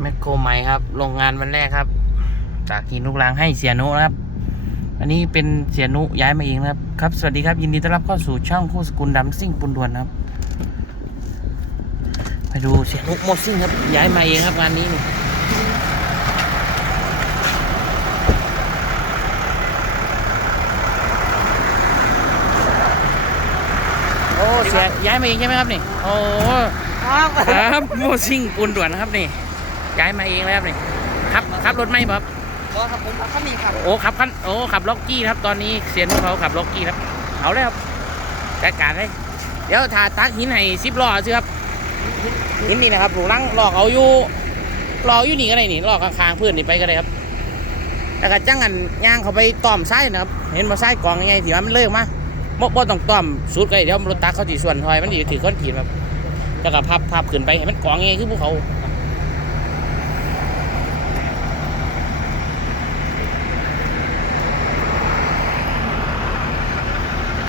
แมคโครใหม่ครับ โรงงานวันแรกครับ จากหินลูกรังให้เสียนุนะครับ อันนี้เป็นเสียนุย้ายมาเองนะครับ ครับ สวัสดีครับ ยินดีต้อนรับเข้าสู่ช่องคู่สกุลดำซิ่งปุนดวนครับ ไปดูเสียนุโมซิ่งครับ ย้ายมาเองครับงานนี้นี่โอ้เสียย้ายมาเองใช่ไหมครับนี่ โอ้ ครับครับโมซิ่งปูนด่วนนะครับนี่ ย้ายมาเองแล้วครับนี่ครับขับรถไม่ครับก็ครับผมข้ามีครับโอ้ขับคันโอ้ขับล็อกกี้นะครับตอนนี้เสียนของเขาขับล็อกกี้ครับเอาเลยครับจัดการเลยเดี๋ยวถ่าตักหินให้ซิบล้อสิครับหินนี่นะครับหลูลังหลอกเอาอยู่รออยู่นี่ก็ได้นี่ลอกข้างๆเพื่อนนี่ไปก็ได้ครับแล้วก็จ้างอันย่างเขาไปต้อมไส้นะครับ เห็นมาไส้กองยังไงที่ว่ามันเลิกมาบ่บ่ต้องต้อมสุดก็ได้เดี๋ยวรถตักเขาจีส่วนถอยมันดีถือก้อนขีดครับแล้วก็พับพับขึ้นไปให้มันกองยังไงคือภูเขา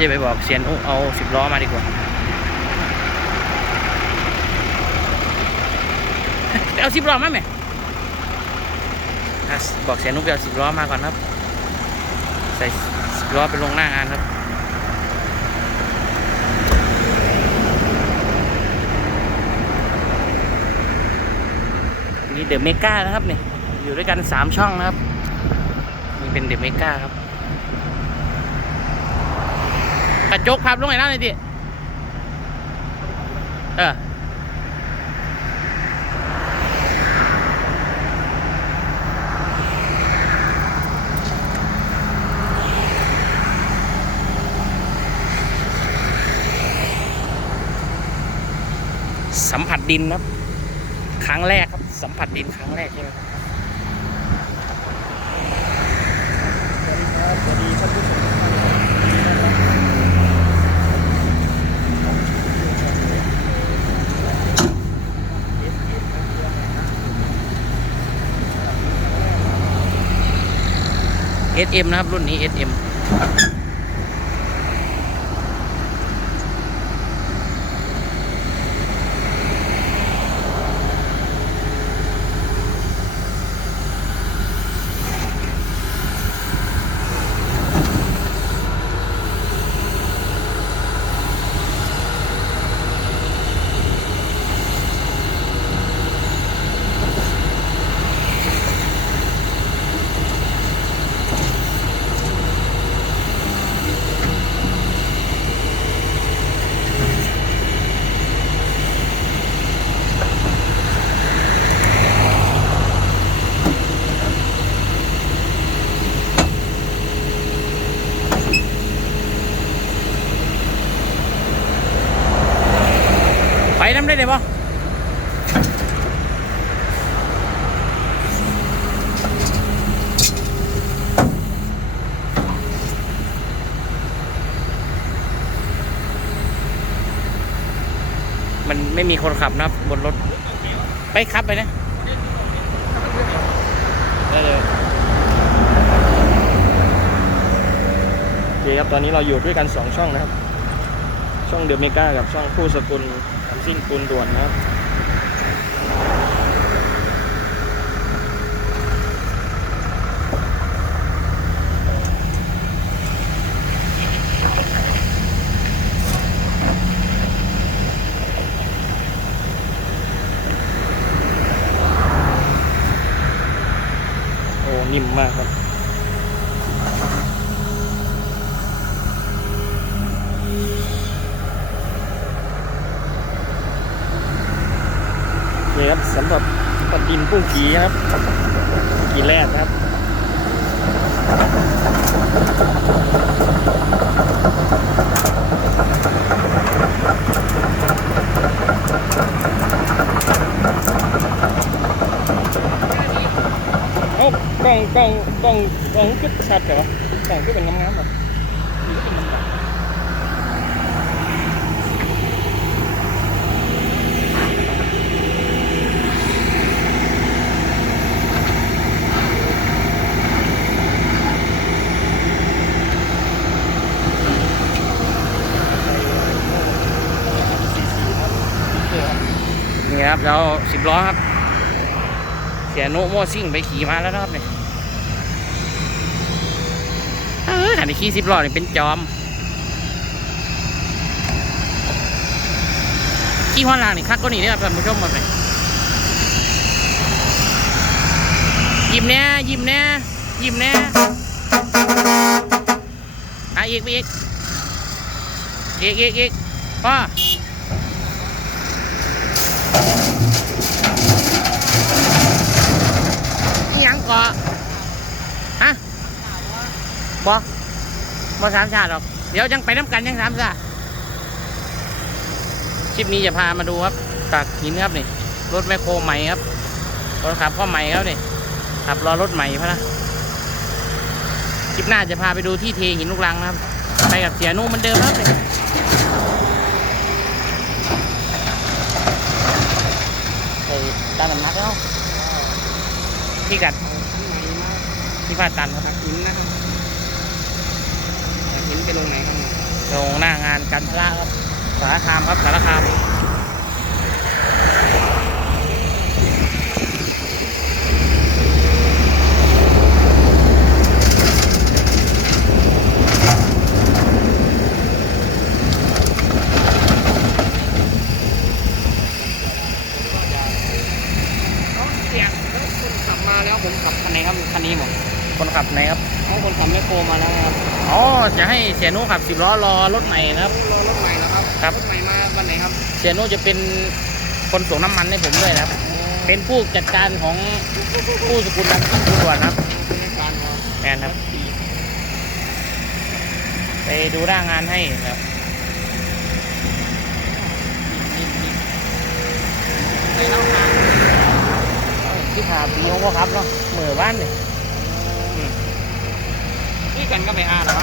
จะไปบอกเซียนอุเอาสิบล้อมาดีกว่าไปเอาสิบล้อมาไหมบอกเซียนอุไปเอาสิบล้อมาก่อนครับ ใส่สิบล้อไปลงหน้างานครับนี่เดอะเมกานะครับเนี่ยอยู่ด้วยกันสามช่องนะครับนี่เป็นเดอะเมกาครับ กระจกพับลงไหนนั่นเลยดิเออสัมผัสดินครับ ครั้งแรกครับ สัมผัสดินครั้งแรกใช่ไหมสวัสดีครับสวัสดีท่านผู้ชม เอสเอ็มนะครับรุ่นนี้ SM น้ำได้เลยปะมันไม่มีคนขับนะครับบนรถ ไปขับไปนะได้เลยโอเคครับ ตอนนี้เราอยู่ด้วยกัน 2 ช่องนะครับ ช่องเดอะเมกากับช่องคู่สกุล ทำซิ่งปูนด่วนนะครับโอ้นิ่มมากครับ นี่ครับสำหรับปัดดินปุ้ง กีครับกีแรกครับเอ้ากล่องกล่องกล่องกล่องก็ชัดเหรอกล่องก็เป็นงามๆแบบสีสีครับ นี่ครับเราสิบล้อครับ โอเคครับ โอเคครับ เดี๋ยวเราจะไปดูกันนะครับ ว่า รถคันนี้ จะเสียโนโมซิ่งไปขี่มาแล้วนะครับเนี่ยเออขันที่ขี่สิบล้อนี่เป็นจอม ขี่หัวล่างนี่คักก็หนีได้ครับท่านผู้ชมมาเลยยิ้มแน่ยิ้มแน่ยิ้มแน่อะอีกอีกอีกอีกอีกพ่อนี่ยังเกาะฮะบอบอสามชาติหรอก เดี๋ยวยังไปน้ำกันยังสามชาติคลิปนี้จะพามาดูครับตักหินครับนี่ รถแมคโครใหม่ครับรถขับก็ใหม่ครับนี่ขับรอรถใหม่พะนะคลิปหน้าจะพาไปดูที่เทหินลูกรังนะครับ ไปกับเสียนุ่มเหมือนเดิมครับนี่ใส่ด้านน้ำหนักแล้วพี่กัด พี่พาตันครับหินนะครับหินไปลงไหนครับลงหน้างานกันพละครับสารคามครับสารคาม เสียงคนขับมาแล้วผมขับคันไหนครับคันนี้หมด คนขับไหนครับ เขาคนขับแมคโครมาแล้วนะครับ อ๋อ จะให้เสียนุขับสิบล้อรอรถใหม่นะครับรอรถใหม่แล้วครับครับรถใหม่มาวันไหนครับเสียนุจะเป็นคนส่งน้ำมันให้ผมด้วยนะครับ เป็นผู้จัดการของผู้สกุลน้ำผู้ด่วนนะครับเป็นในการครับแมนครับ ไปดูหน้างานให้นะครับในเล่าทางที่ขาปีของพ่อครับเนาะเหมือบ้านเลยนี่กันก็ไม่อ่านหรอ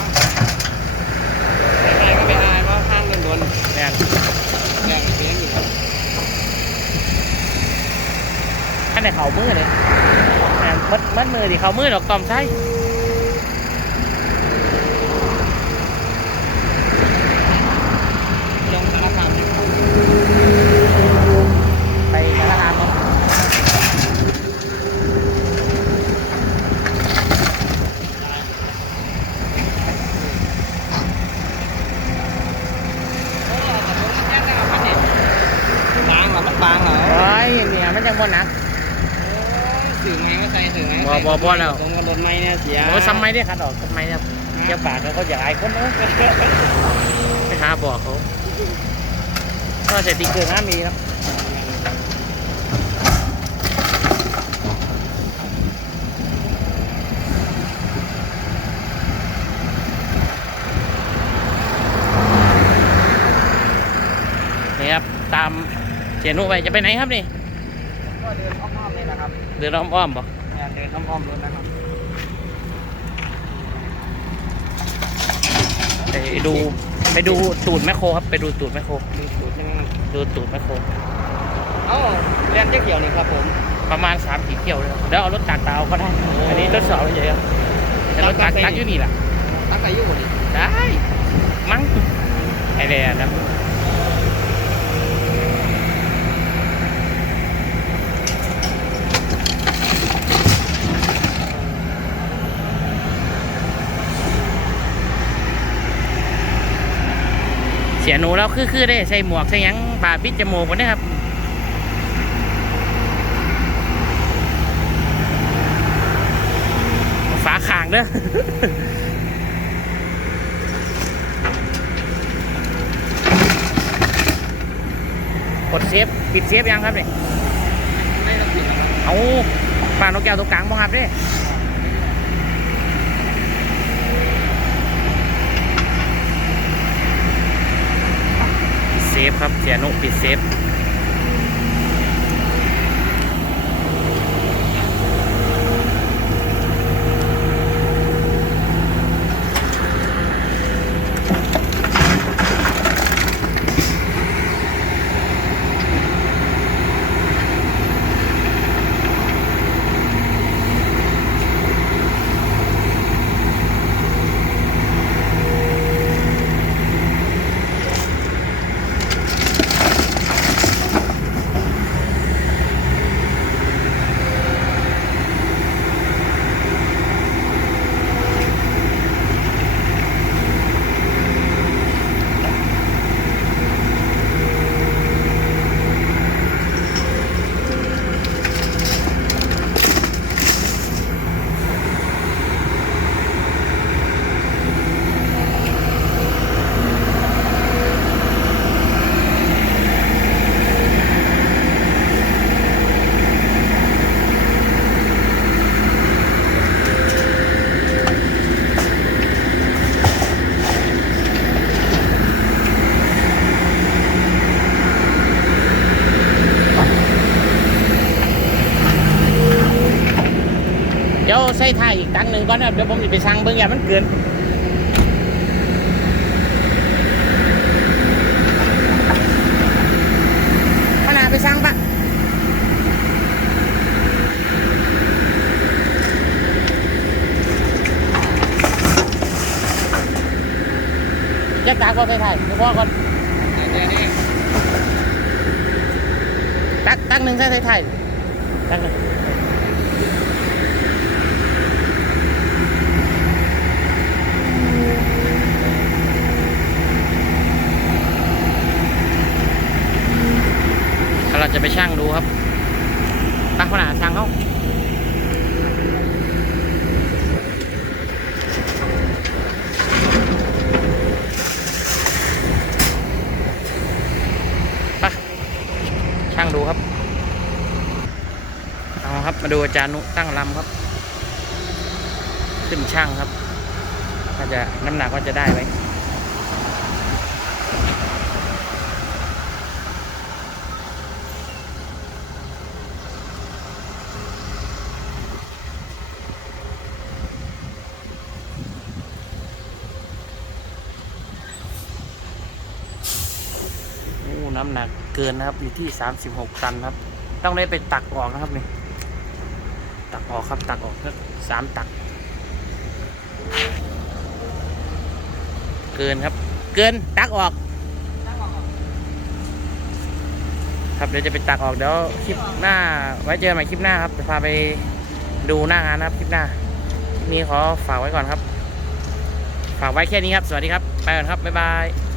ใครก็ไม่อ่านเพราะทางโดน แมน ๆแรงเสียงอยู่ครับ ท่านใน เขามือเลยมัดมัดมือดิเขามือดอกตอมใช่ ลงสารคามเนี่ย ไปสารคามเนาะ โอ้แต่ผมแค่ได้เอาคันนี้บางเหรอมันบางเหรอ โอ้ยเนี่ยมันจังบนนะ สื่อไม้ก็ใส่สื่อไม้ บ่บ่บ่แล้วผมกับรถไม้เนี่ยเสียโอ้ยทำไมได้ขัดออกทำไมเนี่ยเจ้าป่าเขาเขาอยากอายคนเลยไปหาบอกเขาก็จะดีเกินห้ามีครับนี่ครับ ตามเสียนุไปจะไปไหนครับนี่ก็เดินอ้อมๆเลยนะครับ เดินอ้อมๆบ่เดิ นอ้อมๆรถนะครับไปดูไปดูตูดแมคโครครับ ไปดูตูดแมคโครดูสูตรใช่ไหมครับดูตูดแมคโครเอ้าเรียนเจ๊เกี่ยวนี่ครับผมประมาณสามสี่เที่ยวเลยครับเดี๋ยวเอารถตักตาเอาก็ได้ อันนี้ทดสอบเฉยๆครับแต่รถตักตักอยู่นี่แหละตั้งแต่อายุคนนี้ได้ มั้งไอเดียนะ สียหนูแล้วคือๆได้ใส่หมวกใส่ยังปาปิดจมูกวันนี้ครับฝาขางเด้อกดเซฟปิดเซฟยังครับเนี่ยเอาปลานกแก้วตัวกลางบ้างครับเด้ปิดเซ ฟครับเสียนุปิดเซฟ ใส่ท่ายอีกตังค์หนึ่งก่อนนะครับเดี๋ยวผมจะไปสั่งเบิ่งอย่ามันเกินขนาดไปสั่งปะแยกตากก่อนใส่ท่ายเดี๋ยวพ่อก่อนเดี๋ยวนี้ตักตักหนึ่งใส่ใส่ไทยตักหนึ่ง เราจะไปช่างดูครับตั้งขนาดช่างเขาไปช่างดูครับ เอาครับ มาดูอาจารย์นุตั้งลำครับ ขึ้นช่างครับว่าจะน้ำหนักว่าจะได้ไหม น้ำหนักเกินนะครับ อยู่ที่36ตันครับ ต้องได้ไปตักออกนะครับนี่ตักออกครับตักออกสักสามตัก เกินครับ เกินตักออก ครับเดี๋ยวจะไปตักออกเดี๋ยวคลิปหน้า ไว้เจอกันใหม่คลิปหน้าครับจะพาไปดูหน้างานนะครับคลิปหน้านี้ขอฝากไว้ก่อนครับ ฝากไว้แค่นี้ครับ สวัสดีครับ ไปก่อนครับ บ๊ายบาย